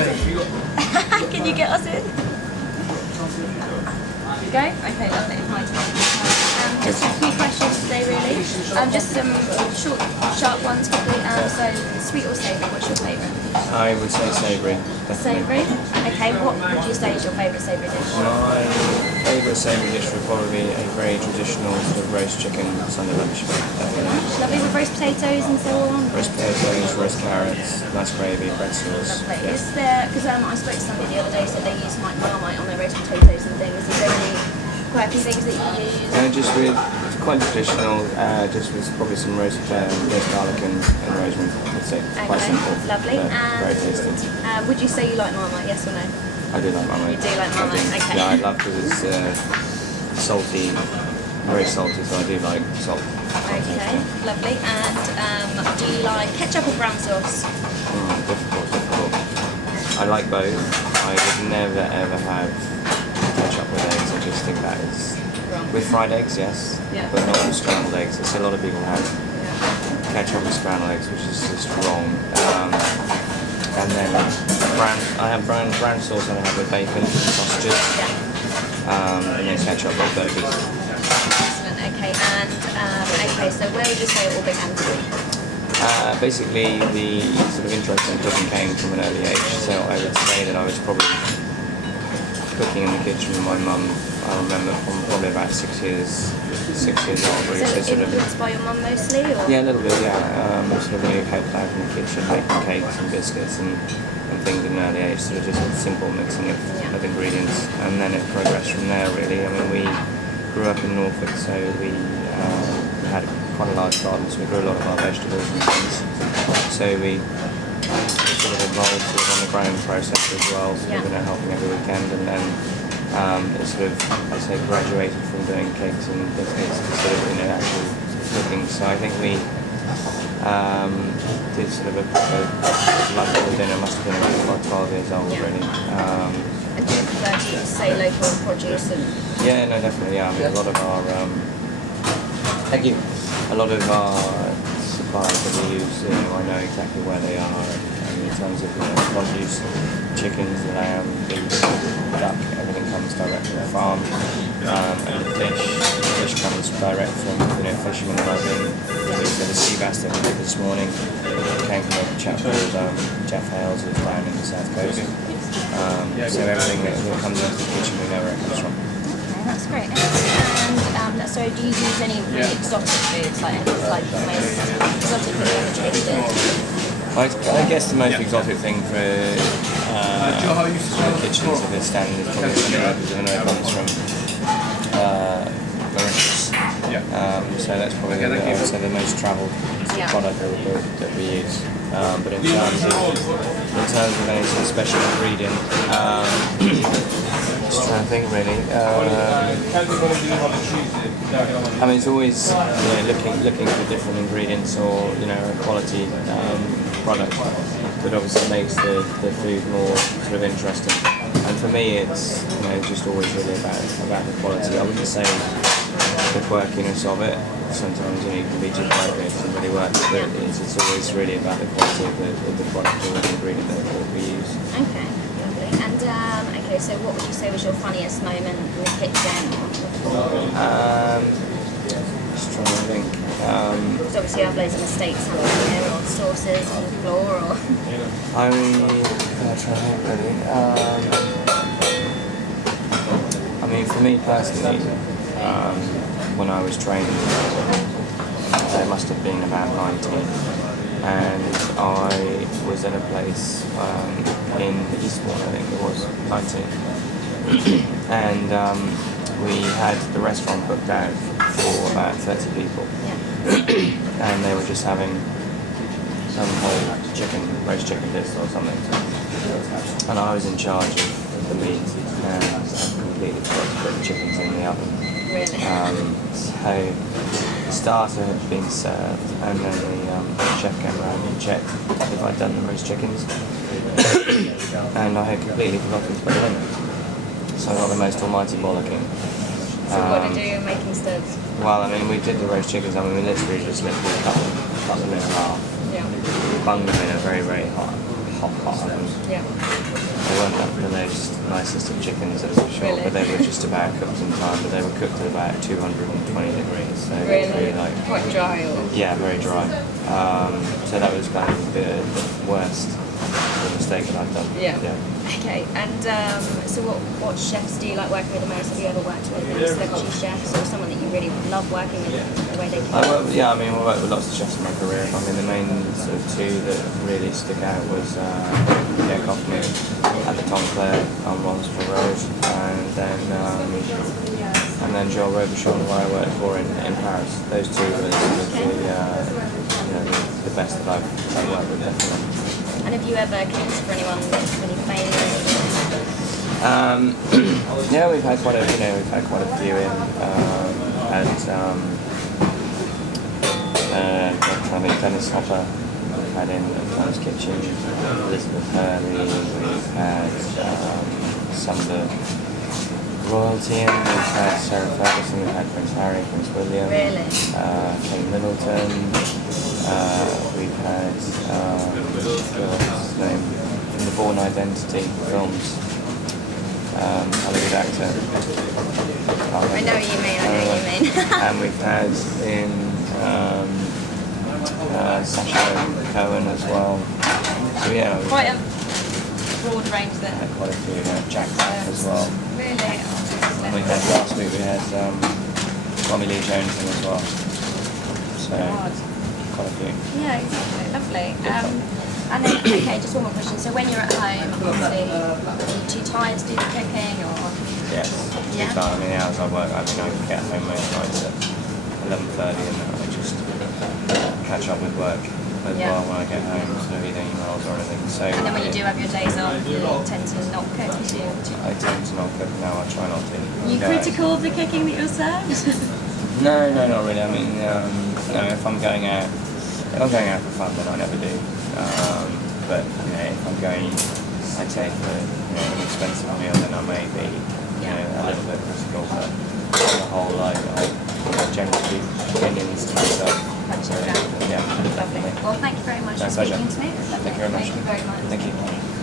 Can you get us in? Go? Okay, lovely. My turn. Just a few questions today, really. Just some short, sharp ones quickly. So, sweet or savoury? What's your favourite? I would say savoury. Savoury? Okay, what would you say is your favourite savoury dish? My favourite savoury dish would probably be a very traditional sort of roast chicken Sunday lunch. Lovely, with roast potatoes and so on? Roast potatoes, roast carrots, nice gravy, bread sauce. Lovely. Yeah. Is there, because I spoke to somebody the other day, said they use like Marmite on their roast potatoes and things. Is there any quirky things that you use? Just with quite traditional, just with probably some roast garlic and rosemary. I'd say quite simple. Lovely. But very tasty. Would you say you like Marmite? Yes or no? I do like Marmite. You do like Marmite. Okay. Yeah, I love because it's salty, very salty. So I do like salt. Okay, lovely. And do you like ketchup or brown sauce? Difficult. I like both. I would never ever have ketchup with eggs. I just think that is Wrong. with fried eggs, yes, Yeah. but not with scrambled eggs. I see a lot of people have Yeah. ketchup with scrambled eggs, which is just wrong. And then I have brown sauce and I have with bacon, sausages, and then ketchup with burgers. Excellent. Okay. And okay. So where would you say it all began? Basically, the sort of interest in cooking came from an early age. So I would say that I was probably cooking in the kitchen with my mum. I remember from probably about 6 years old. Really. So sort of influenced by your mum mostly, or? yeah, a little bit. Yeah, sort of really helped out in the kitchen, making cakes and biscuits and things at an early age. Sort of just simple mixing of ingredients, and then it progressed from there. Really, I mean, we grew up in Norfolk, so we had quite a large garden, so we grew a lot of our vegetables and things. So we sort of involved sort of on the growing process as well, so we were helping every weekend, and then it sort of, I say, graduated from doing cakes and biscuits to sort of, actual cooking. So I think we did sort of a lunch or dinner, must have been about 12 years old, really. And do you prefer to say local produce and? Yeah, no, definitely. Yeah, I mean, a lot of our thank you. A lot of our suppliers that we use, I know exactly where they are, and in terms of produce, chickens, lamb, beef, duck, everything comes direct from the farm, and the fish comes direct from fishermen that I've been. So the sea bass that we did this morning came from a chap called Jeff Hales, who's down in the south coast. So everything that comes into the kitchen, we know where it comes from. Okay, that's great. And so do you use any really exotic foods, like the most exotic food you ever tasted? I guess the most exotic thing for the kitchens of this stand is probably vanilla, because vanilla comes from Mauritius. So that's probably I would say the most travelled product that we use. But in terms of any sort of special ingredient, just trying to think really. I mean, it's always looking for different ingredients or a quality product that obviously makes the food more sort of interesting. And for me, it's just always really about the quality. I wouldn't say the quirkiness of it. Sometimes you can be too quirky, it doesn't really work. But it's always really about the quality of the product or the ingredient that we use. Okay, lovely. And okay, so what would you say was your funniest moment in the kitchen? Just trying to think. Because obviously you have loads of mistakes happening here, or sauces on the floor, or. I'm trying to think really. I mean, for me personally, when I was training, I must have been about 19, and I was at a place in Eastbourne, I think it was, 19, and we had the restaurant booked out for about 30 people, and they were just having some whole roast chicken dish or something, and I was in charge of the meat, and I completely forgot to put the chickens in the oven. Really? So the starter had been served, and then the chef came around and checked if I'd done the roast chickens, and I had completely forgotten to put it in. So I got the most almighty bollocking. So what did you make instead? Well, I mean, we did the roast chickens. I mean, we literally just cut them in half, bunged them in a very, very hot hot oven. Yeah. They weren't the most nicest of chickens, that's for sure, Really? but they were just about cooked in time. But they were cooked at about 220 degrees, so it was Really? really like Quite dry or? yeah, very dry. So that was kind of the worst mistake that I've done. Yeah. Okay, and so what chefs do you like working with the most? Have you ever worked with any celebrity chefs or someone that you really love working with, the way they I cook? worked, yeah, I mean, I worked with lots of chefs in my career. I mean, the main sort of two that really stick out was Pierre Kaufman at the Tom Claire on Ronsford Road, and then Joel Robuchon, where I worked for in Paris. Those two were sort of the best that I've worked with, definitely. And have you ever cooked for anyone, any famous? Yeah, we've had quite a few in. Dennis Hopper, we've had in Tom's Kitchen, Elizabeth Hurley, we've had some of the royalty in, we've had Sarah Ferguson, we've had Prince Harry, Prince William, Really? Kate Middleton, we've had what's his name, in the Bourne Identity films, Hollywood actor. I know what you mean, I know what you mean. And we've had in Sacha Cohen as well. So yeah, we've Quite a broad range there. had quite a few. Jack Black as well. Really? And we had last week we had Tommy Lee Jones in as well. So God. quite a few. Yeah, exactly. Lovely. And then, okay, just one more question. So when you're at home, obviously, are you too tired to do the cooking, or? Yes. Yeah. I mean, the hours I work, I think I can get home most nights at 11:30, and then I just catch up with work as Yeah. well when I get home, so either emails or anything. So And then when you do have your days off, you tend to not cook, do you? I tend to not cook now. I try not to. Are you Yeah. critical of the cooking that you're served? No, not really. I mean, no, if I'm going out for fun, then I never do. But if I'm going, I'd say for an expensive meal, then I may be, a little bit critical. But on the whole, I generally keep opinions to myself. So, yeah, Lovely. Well, thank you very much My for pleasure. speaking to me. It was lovely. Thank you very much. Thank you very much. Thank you.